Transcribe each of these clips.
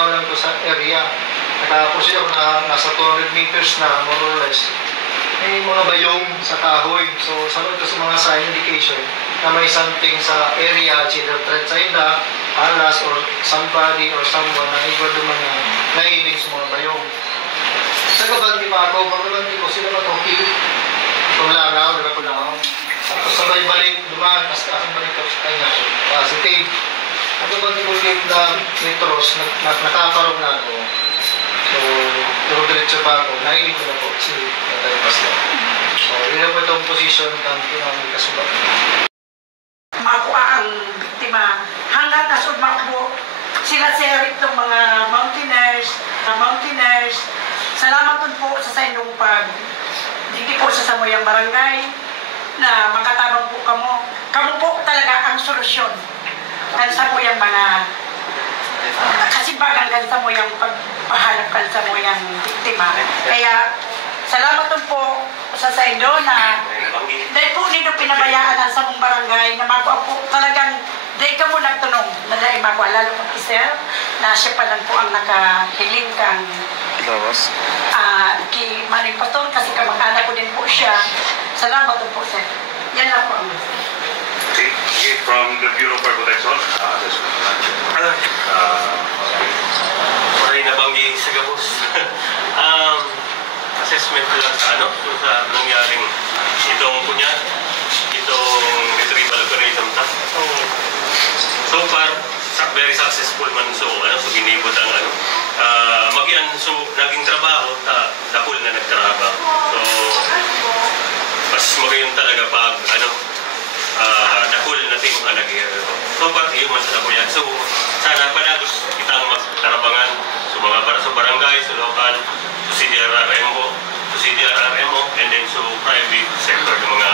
payaw lang to sa area. Nakaproceed ako na nasa 200 meters na, more or less. May mga bayong sa kahoy. So, sunod ito sa mga sign indication na may something sa area, either threat sa ida, alas, or somebody or someone na iba naman na naiinig sa mga bayong. Nagkabanti pa ako, pagkabanti ko, sila ba ito? Itong laraw, dala ko lang. Tapos sabay balik, dumaan, kasing balik ko sa kanya. Positive. Nagkabanti ko ulit na metros, nakakarong na ako. So, puro diretso pa ako, naiinig ko na po si Tatay Pastor. So, yun na po itong position tanto namin kasubat. Makuha ang biktima hanggang nasudmak po sila sir itong mga mountaineers. Salamat po sa inyong dito po sa Samoyang Barangay na makatabang po kamo. Kamo po talaga ang solusyon kan Samoyang mga kasibagan kan Samoyang pagpahalap kan Samoyang biktima. Kaya salamat po sa inyo na dahil po nito pinabayaan ang Samong Barangay na makuha po talagang dahil ka mo nagtunong na dahil makuha lalo po sir na siya pa lang po ang nakahiling kang kay Maring Pastor kasi kamag-anak ko din po siya. Salamat po sir. Yan lang po ang Okay, from the Bureau of Fire Protection. Maray nabanggi sa gabos. Assessment lang sa sa nangyaring itong retrieval operation task. So far, very successful man so ginibot ang so naging trabaho dapol na nagtrabaho. So mas magayon talaga pag dapol natin ang so far iyo man sa nabuyan. So sana palagos kitang magtarabangan sa barangay, sa local, sa CDRRMO, and then so private sector ng mga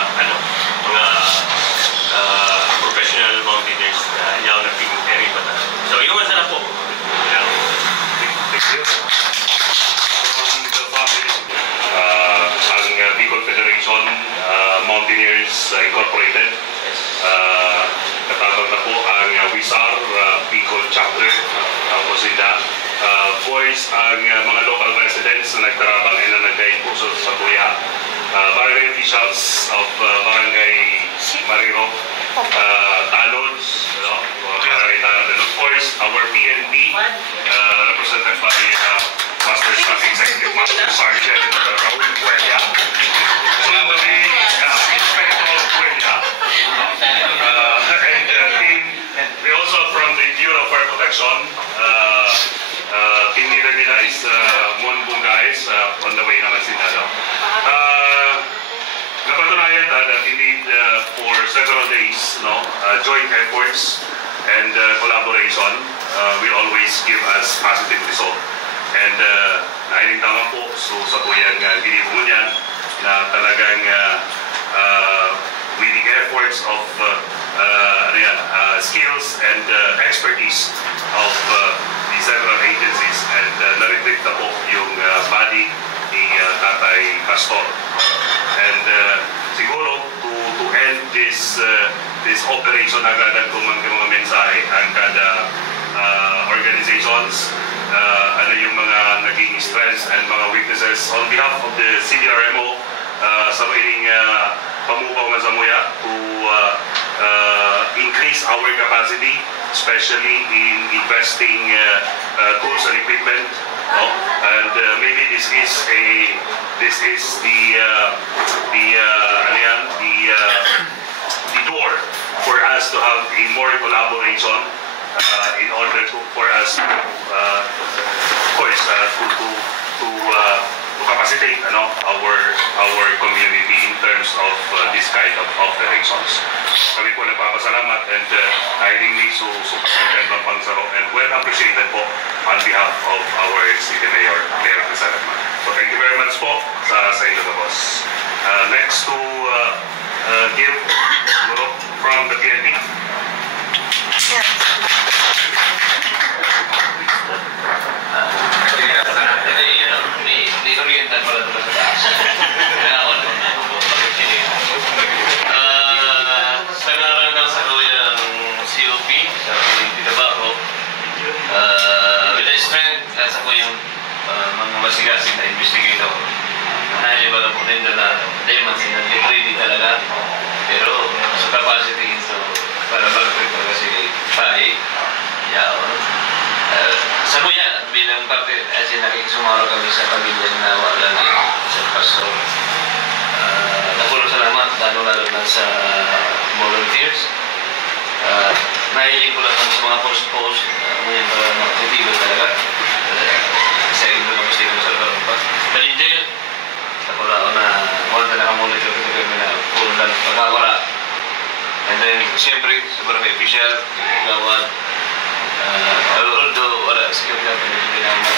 professional mountaineers na yaw na area ba. So yun man sana po. Thank you. From the family, ang Bicol Federation Mountaineers Incorporated, katabang na po ang WISAR Bicol Chapter, tapos sila voice ang mga local residents na nagtarabang and na nagdaig po sa Buya, barangay officials of Barangay Mariro, Talods, and of course our PNP, represented by Master Executive Master Sergeant Raul Cuella, somebody Inspector Cuella, and we also from the Bureau of Fire Protection. Team leader nila is Mon Bungais, on the way naman sila. Napatunayan that indeed for several days, joint efforts and collaboration will always give us positive result. And nailing tama po sa tuyang ginibong niyan na talagang with the efforts of skills and expertise of the several agencies, and na-retrieve na po yung body ni Tatay Pastor. And siguro to end this operation, agad ko mga mensahe ang kada organizations, ano yung mga naging strengths and mga weaknesses on behalf of the CDRMO sa ining pamukaw nga Samoya to increase our capacity, especially in investing tools and equipment. And maybe this is the door for us to have a more collaboration in order for us of course to capacitate our community in terms of this kind of operations. Kami po nagpapasalamat and highly supported ng Pangsaro and well appreciated po on behalf of our City Mayor, Mayor Crisanetman. So thank you very much po sa inyo na boss. Next to give from the PNP. Orientan pala ito sa taas. Sa ngaran ng Saroyang COP, sa Pinabaho, with the strength masigasig na investigator. Nalibag po din na layman sila, ready talaga. Pero sa capacity ito, para mag-prepare talaga si Pai, yaon. Sa muya, bilang parte, as in nakikisumaro kami sa pamilya na wala na sa pastor. Napulang salamat, lalo-lalo na sa volunteers. Nahiling ko lang sa mga post-post, ngayon para makatitigo talaga. Sa inyo na gusto ko sa lalo pa. Balindel, napula ako na wala na nakamonitor ito kami na full lang pagkawala. And then, siyempre, sa barangay official, gawad. Although wala sa kanya pinagpili naman.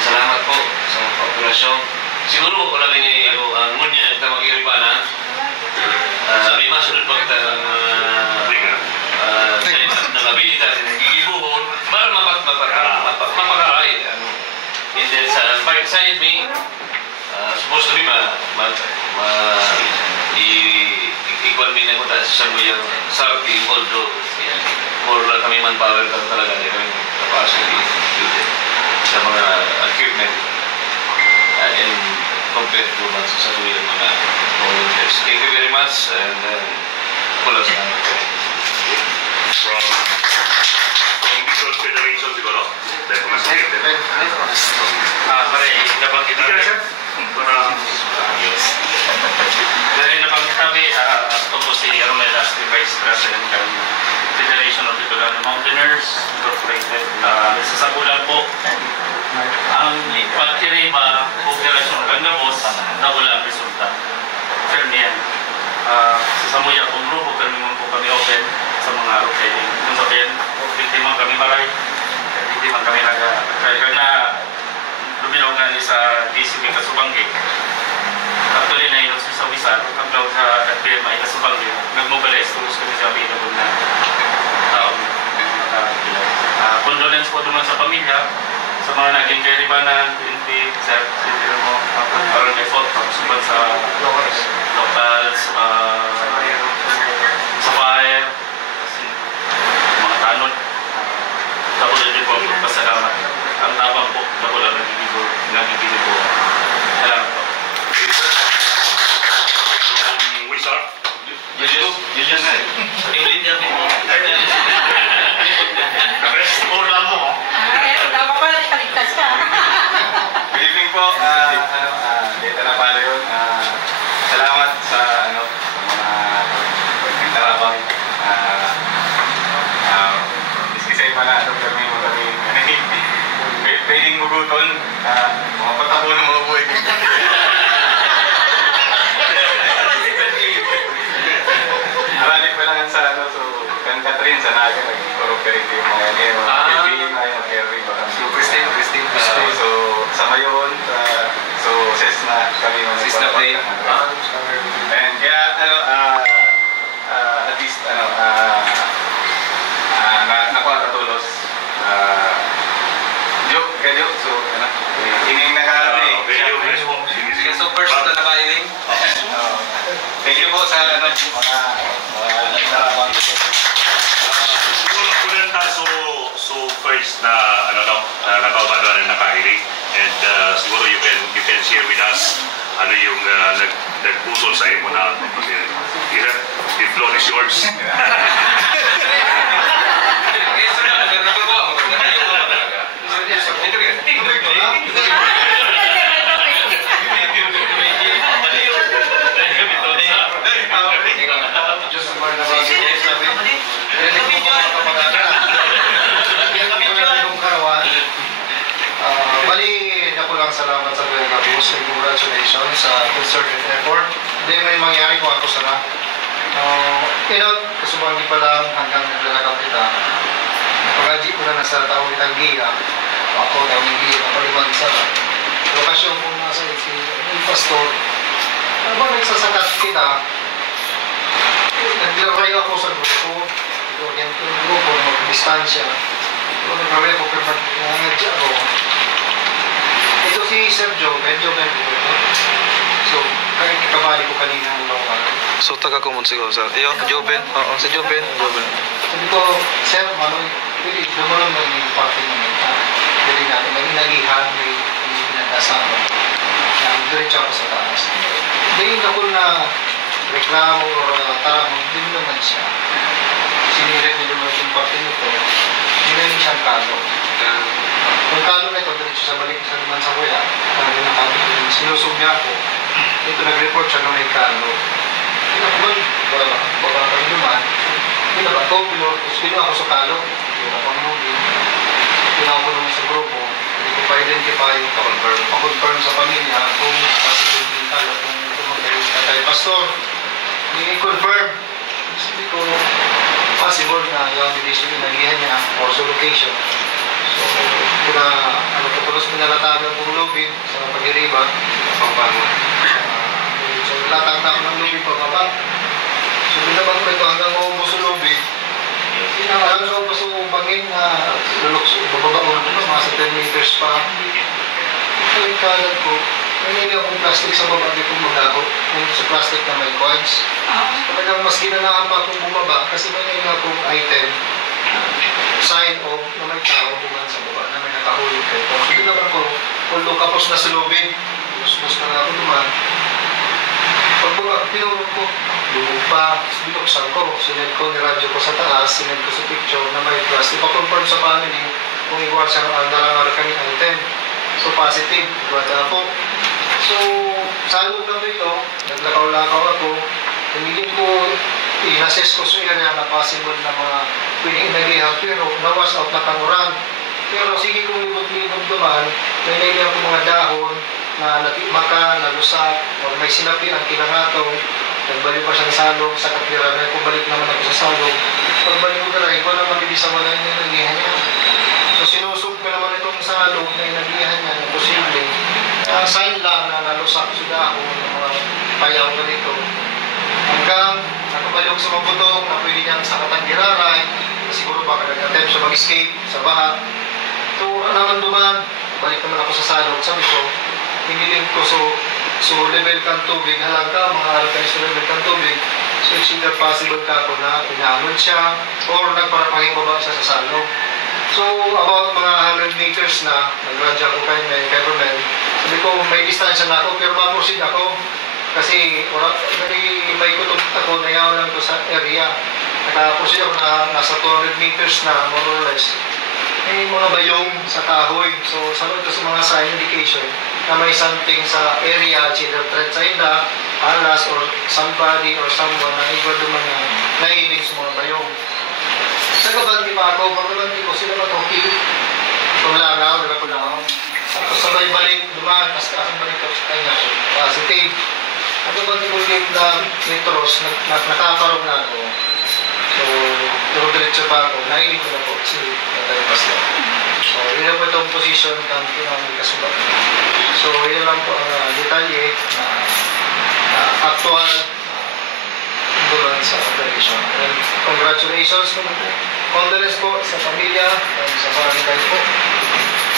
Salamat po sa kooperasyon. Siguro wala rin ang ngunya na mag-iripanan. May masunod pa kita ng abilitas na gigibuhon para mapakaray. And then sa side me, supposed to be equal me na ko sa muyang sarti, although more lang kami manpower talaga na kami capacity sa mga equipment and compared to sa muyang mga volunteers. Thank you very much and kulas na. From Bicol Federation siguro? Dahil kumasabi din. Pare, nabanggit namin. Dahil nabanggit namin, ito po si Romel Aspi, Vice President ng Federation of Bicolano Mountaineers Incorporated. Sa sabulan po, ang pagkirima o operasyon ng Gabos na wala ang resulta. Fair niyan. Sa Samuya kung grupo, kami open sa mga rotating. Kung sabihin, hindi man kami maray, hindi man kami nag-try na luminaw nga sa DCB Kasubanggi. Actually na yun sa Wisal, paglaw sa FBMI Kasubanggi, nag-mobilize tools kami sa available na taon. Condolence po naman sa pamilya, sa mga naging karibanan, PNP, SEP, parang effort, pagsuban sa locals, sa fire, mga tanod. Tapos din po, pasalamat. Ang tabang po, wala nagiging po. Salamat po. We start? Julius na. Ingrid niya po. Ula mo. Tama pa, kaligtas ka. Good evening po. Dito na pala yun. Salamat sa mga pagkintarabang. Miski sa iba na kami pwedeng muguton. Mga patabo ng mga buhay. Marami pa lang sa so kan Catherine sa Naga nag-cooperate yung mga Kevin, Kerry, so Christine. So sa mayon, so sis na kami mga sis na play. And kaya at least nakakatulos. Joke, so ining naka-play. So first na naka-ining. Thank you po sa mga So first na nakaubado na nakahiling and siguro you can share with us ano yung nagbusol sa imo na the floor is yours. Salamat sa Kuya Gabos and congratulations sa concerted effort. Hindi may mangyari kung ako sana. Kasubanggi pa lang hanggang naglalakaw kita. Pag-aji ko na nasa tao kitang giga. Ako, tawag ng giga, napaliwag sa lokasyon kung nasa yung pastor. Habang nagsasakat kita, naglalakay ako sa grupo. Yung grupo na mag-distansya. Naglalakay ako pero nag-ngadya ako. Ito si Sir Joven. So, kaya kabali ko kanina ang local. So, taga-common siguro, sir. Joven? Oo, si Joven. Sabi ko, Sir, pwede, dumalong na yung party namin. Pwede natin, may inagihan, may nasa diretso ako sa taas. Hindi ako na reklamo o tarang, hindi naman siya. Sinirit niyo naman yung parte nito, hindi siyang kalo. Yung kalo na ito, diretso sa balik sa naman sa kuya, sinusog niya ako. Ito nag-report siya na may kalo. Kinakuman, wala ba? Baba pa rin naman. Hindi na ba ito? Pino ako sa kalo. Hindi na ako nungin. Pinako naman sa grupo. Hindi ko pa-identify, pa-confirm sa pamilya kung positive yung kalo, kung tumagay tatay pastor. Hindi confirm. Hindi ko possible na yung division yung nagihan niya, also location. So, kung patulos pinalatagan kong lobby sa paghiriba, so, latag na ako ng lobby pagkaba. So, binabang ko ito hanggang maubos sa lobby. Hanggang maubos sa bangin na bababa ko ito, mga sa 10 meters pa. Ito yung kalat ko. May nilagay akong plastic sa baba dito mula ko. Yung sa plastic na may coins. Talagang mas ginanahan pa akong bumaba kasi may nilagay akong item, sign of na may tao buman sa baba na may nakahulog kayo. So, hindi naman ko, hulog kapos na sa lobby. Bus na ako duman. Pagbaga, pinurog ko. Lumog pa. Binuksan ko. Sinend ko, niradyo ko sa taas. Sinend ko sa picture na may plastic. Pa-confirm sa family kung iwan siya ng andarang kami item. So, positive. Iwada ako. So, sa loob lang dito, naglakaw-lakaw ako. Piniling ko, i-assess ko sa area na possible na mga pwedeng inagihan. Pero, nawas out na kanguran. Pero, sige kung libot-libot duman, may nailang ko mga dahon na natimaka, nalusak, o may sinapi ang kilangatong, nagbalik pa siyang salong, sa kapira na balik naman ako sa salong. Pagbalik ko na rin, ko naman ibig sa wala niya nagihan niya. So, sinusog ko naman itong salong na inagihan niya, na posible. Sign lang na nalusak sila ako ng mga payaw ko dito. Hanggang nakabalok sa mabutong na pwede niyang sakatan giraray, siguro baka nag-attempt siya mag-escape sa baha. So, naman duman, balik naman ako sa salong. Sabi ko, hiniling ko so level kang tubig, halaga, mga alkalis sa level kang tubig. So, it's either possible ka ako na inaanod siya or nagparapangin baba siya sa salong. So, about mga 100 meters na, nag-radya ako kay Romel. Sabi ko, may distansya na ako, pero ma-proceed ako. Kasi, may kutob ako, nayaw lang ko sa area. Naka-proceed ako na nasa 200 meters na, more or less. May mga bayong sa kahoy. So, sabi ito sa mga sign indication na may something sa area, either threat sa ina, alas, or somebody, or someone na iba duman na nailig sa mga bayong. Nagkabanti pa ako, pagkabanti ko, sila matoki. Kung langaw, nagkakulangaw. Tapos sabay balik, dumaan, kasang balik ko sa kanya. Positive. Nagkabanti ko ulit na metros, nakakarong na ako. So, diretso pa ako, nailig ko na po si Tatay Pastor. So, yun na po itong position ng pinamang kasubat. So, yun lang po ang detalye na actual dumaan sa operation. And congratulations po. Condolence po sa pamilya at sa barangay po.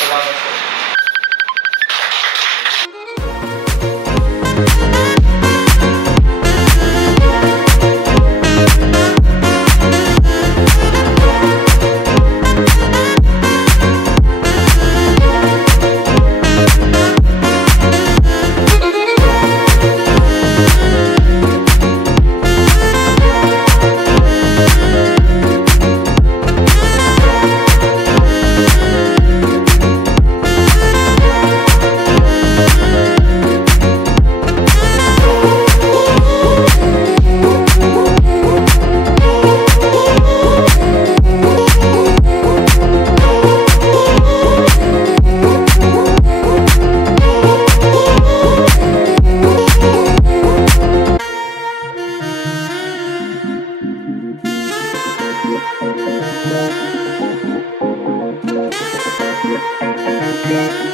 Salamat po. Yeah.